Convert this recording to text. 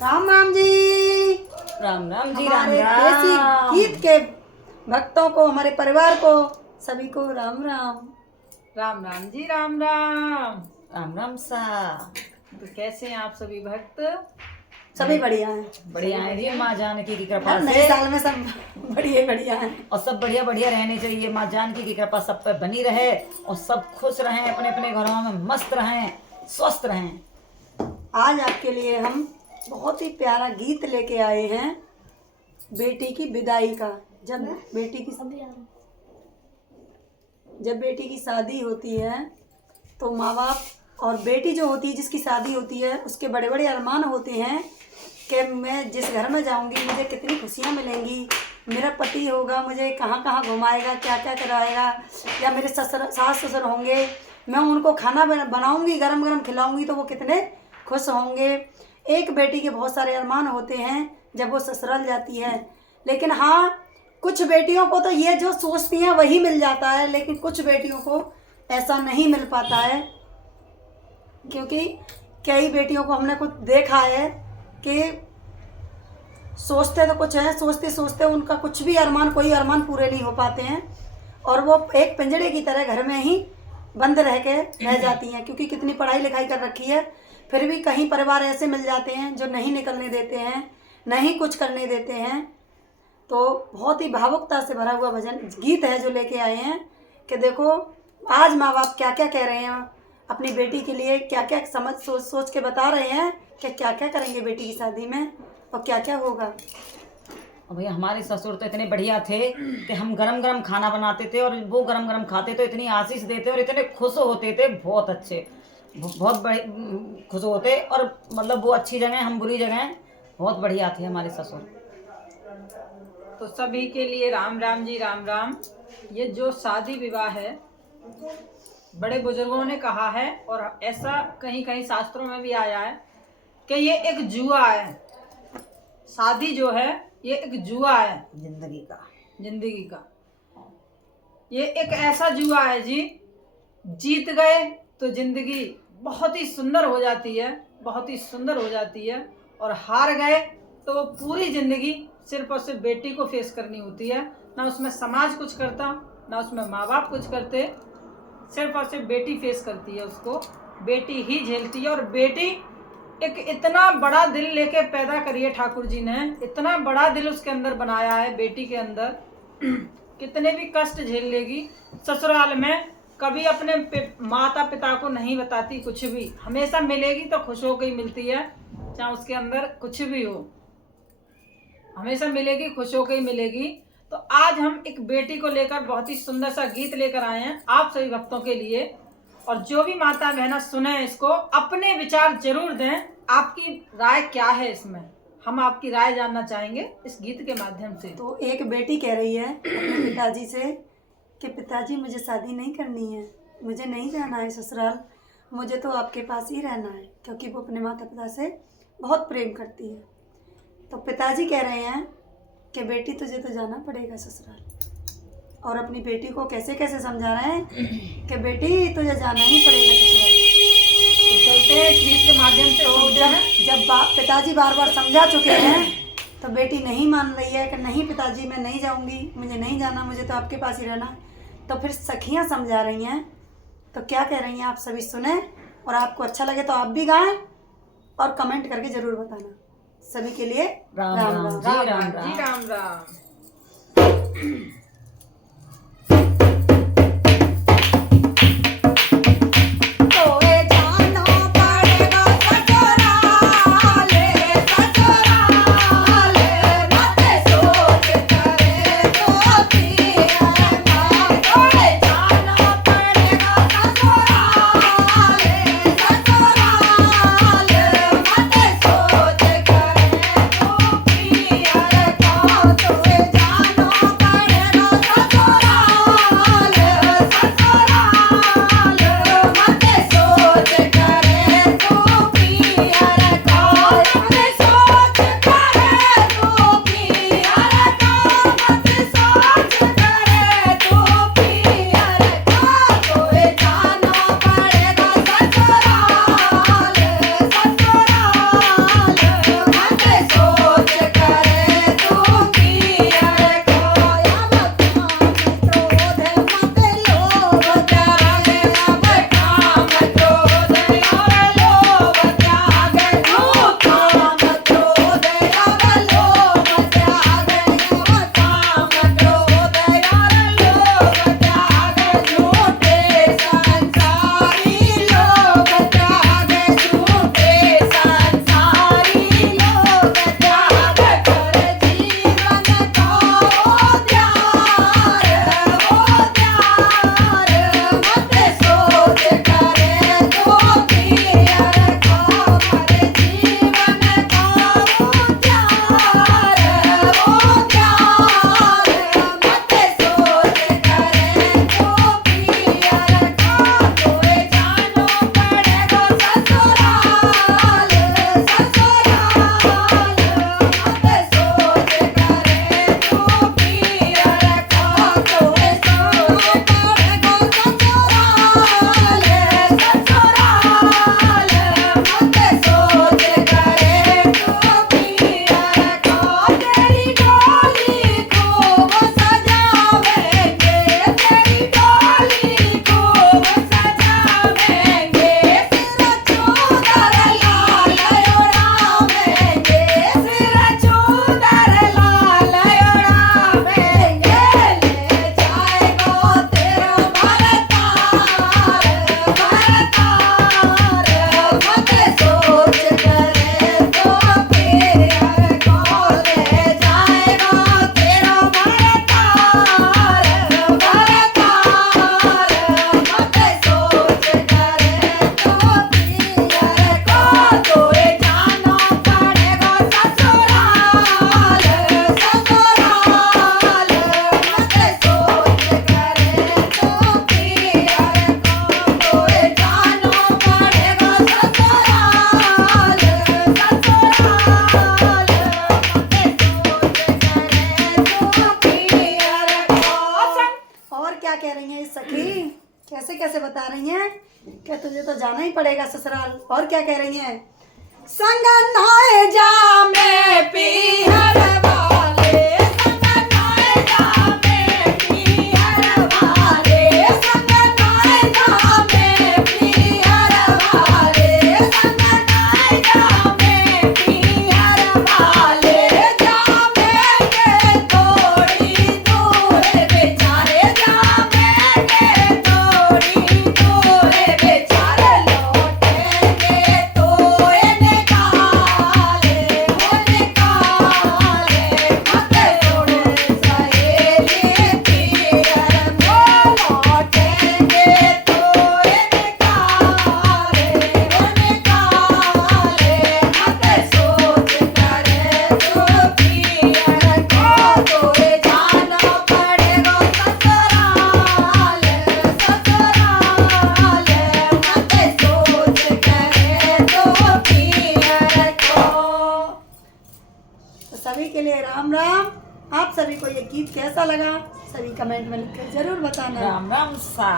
राम राम जी। राम राम जी। राम हमारे राम। देसी गीत के भक्तों को, हमारे परिवार को, सभी को राम राम। राम राम जी। राम राम। राम राम सा। तो कैसे हैं आप सभी भक्त? सभी बढ़िया हैं। बढ़िया है जी, माँ जानकी की कृपा हर नए से। साल में सब बढ़िया बढ़िया हैं। और सब बढ़िया बढ़िया रहने चाहिए। माँ जानकी की कृपा सब पे बनी रहे और सब खुश रहें, अपने अपने घरों में मस्त रहें, स्वस्थ रहें। आज आपके लिए हम बहुत ही प्यारा गीत लेके आए हैं, बेटी की विदाई का। जब बेटी की शादी होती है तो माँ बाप और बेटी जो होती है, जिसकी शादी होती है, उसके बड़े बड़े अरमान होते हैं कि मैं जिस घर में जाऊंगी मुझे कितनी खुशियाँ मिलेंगी, मेरा पति होगा मुझे कहाँ कहाँ घुमाएगा, क्या क्या कराएगा, या मेरे सास ससुर होंगे, मैं उनको खाना बनाऊंगी, गरम गरम खिलाऊंगी तो वो कितने खुश होंगे। एक बेटी के बहुत सारे अरमान होते हैं जब वो ससुराल जाती है। लेकिन हाँ, कुछ बेटियों को तो ये जो सोचती हैं वही मिल जाता है, लेकिन कुछ बेटियों को ऐसा नहीं मिल पाता है, क्योंकि कई बेटियों को हमने कुछ देखा है कि सोचते तो कुछ है, सोचते सोचते उनका कुछ भी अरमान, कोई अरमान पूरे नहीं हो पाते हैं और वो एक पिंजड़े की तरह घर में ही बंद रह जाती हैं। क्योंकि कितनी पढ़ाई लिखाई कर रखी है, फिर भी कहीं परिवार ऐसे मिल जाते हैं जो नहीं निकलने देते हैं, नहीं कुछ करने देते हैं। तो बहुत ही भावुकता से भरा हुआ भजन गीत है जो लेके आए हैं कि देखो आज माँ बाप क्या क्या कह रहे हैं अपनी बेटी के लिए, क्या क्या सोच के बता रहे हैं कि क्या क्या करेंगे बेटी की शादी में और क्या क्या होगा। और भैया हमारे ससुर तो इतने बढ़िया थे कि हम गरम गरम खाना बनाते थे और वो गरम गरम खाते तो इतनी आशीष देते और इतने खुश होते थे, बहुत अच्छे, बहुत बड़े खुश होते। और मतलब वो अच्छी जगह, हम बुरी जगह, बहुत बढ़िया थे हमारे ससुर। तो सभी के लिए राम राम जी। राम राम। ये जो शादी विवाह है, बड़े बुजुर्गों ने कहा है और ऐसा कहीं कहीं शास्त्रों में भी आया है कि ये एक जुआ है। शादी जो है ये एक जुआ है जिंदगी का। ये एक ऐसा जुआ है जी, जीत गए तो जिंदगी बहुत ही सुंदर हो जाती है, बहुत ही सुंदर हो जाती है, और हार गए तो पूरी जिंदगी सिर्फ और सिर्फ बेटी को फेस करनी होती है। ना उसमें समाज कुछ करता, ना उसमें माँ बाप कुछ करते, सिर्फ और सिर्फ बेटी फेस करती है, उसको बेटी ही झेलती है। और बेटी एक इतना बड़ा दिल लेके पैदा करी है ठाकुर जी ने, इतना बड़ा दिल उसके अंदर बनाया है बेटी के अंदर। कितने भी कष्ट झेल लेगी, ससुराल में कभी अपने माता पिता को नहीं बताती कुछ भी, हमेशा मिलेगी तो खुश होकर ही मिलती है, चाहे उसके अंदर कुछ भी हो, हमेशा मिलेगी, खुश होकर ही मिलेगी। तो आज हम एक बेटी को लेकर बहुत ही सुंदर सा गीत लेकर आए हैं आप सभी भक्तों के लिए। और जो भी माता बहना सुने इसको, अपने विचार जरूर दें, आपकी राय क्या है इसमें, हम आपकी राय जानना चाहेंगे इस गीत के माध्यम से। तो एक बेटी कह रही है अपने पिताजी से कि पिताजी मुझे शादी नहीं करनी है, मुझे नहीं जाना है ससुराल, मुझे तो आपके पास ही रहना है, क्योंकि वो अपने माता पिता से बहुत प्रेम करती है। तो पिताजी कह रहे हैं कि बेटी तुझे तो जाना पड़ेगा ससुराल, और अपनी बेटी को कैसे कैसे समझा रहे हैं कि बेटी तुझे जाना ही पड़ेगा ससुराल। तो चलते हैं इस गीत के माध्यम से। तो जब पिताजी बार बार समझा चुके हैं तो बेटी नहीं मान रही है कि नहीं पिताजी मैं नहीं जाऊंगी, मुझे नहीं जाना, मुझे तो आपके पास ही रहना। तो फिर सखियां समझा रही हैं, तो क्या कह रही हैं आप सभी सुने, और आपको अच्छा लगे तो आप भी गाएं और कमेंट करके ज़रूर बताना। सभी के लिए राम राम राम राम। जी। राम जी। राम। राम राम। तो क्या तुझे तो जाना ही पड़ेगा ससुराल। और क्या कह रही हैं? संग नाए जा में पीहर वाले, संग नाए जा में पीहर वाले, संग नाए जा में पीहर वाले, संग नाए जा में पीहर वाले, जामे के थोड़ी दूर बेचारे, जामे के थोड़ी दूर बेचारे, लौटेंगे तो निकाले हो निकाले, मत छोड़ो सहेली पीहर को, लौटेंगे तो निकाले हो निकाले, मत सोच करे तू पीहर को, तोरे जाना पड़ेगा ससुराल ससुराल, मत सोच करे तू पीहर को। तो सभी के लिए राम राम। आप सभी को ये गीत कैसा लगा सभी कमेंट में लिखकर जरूर बताना। राम राम सा।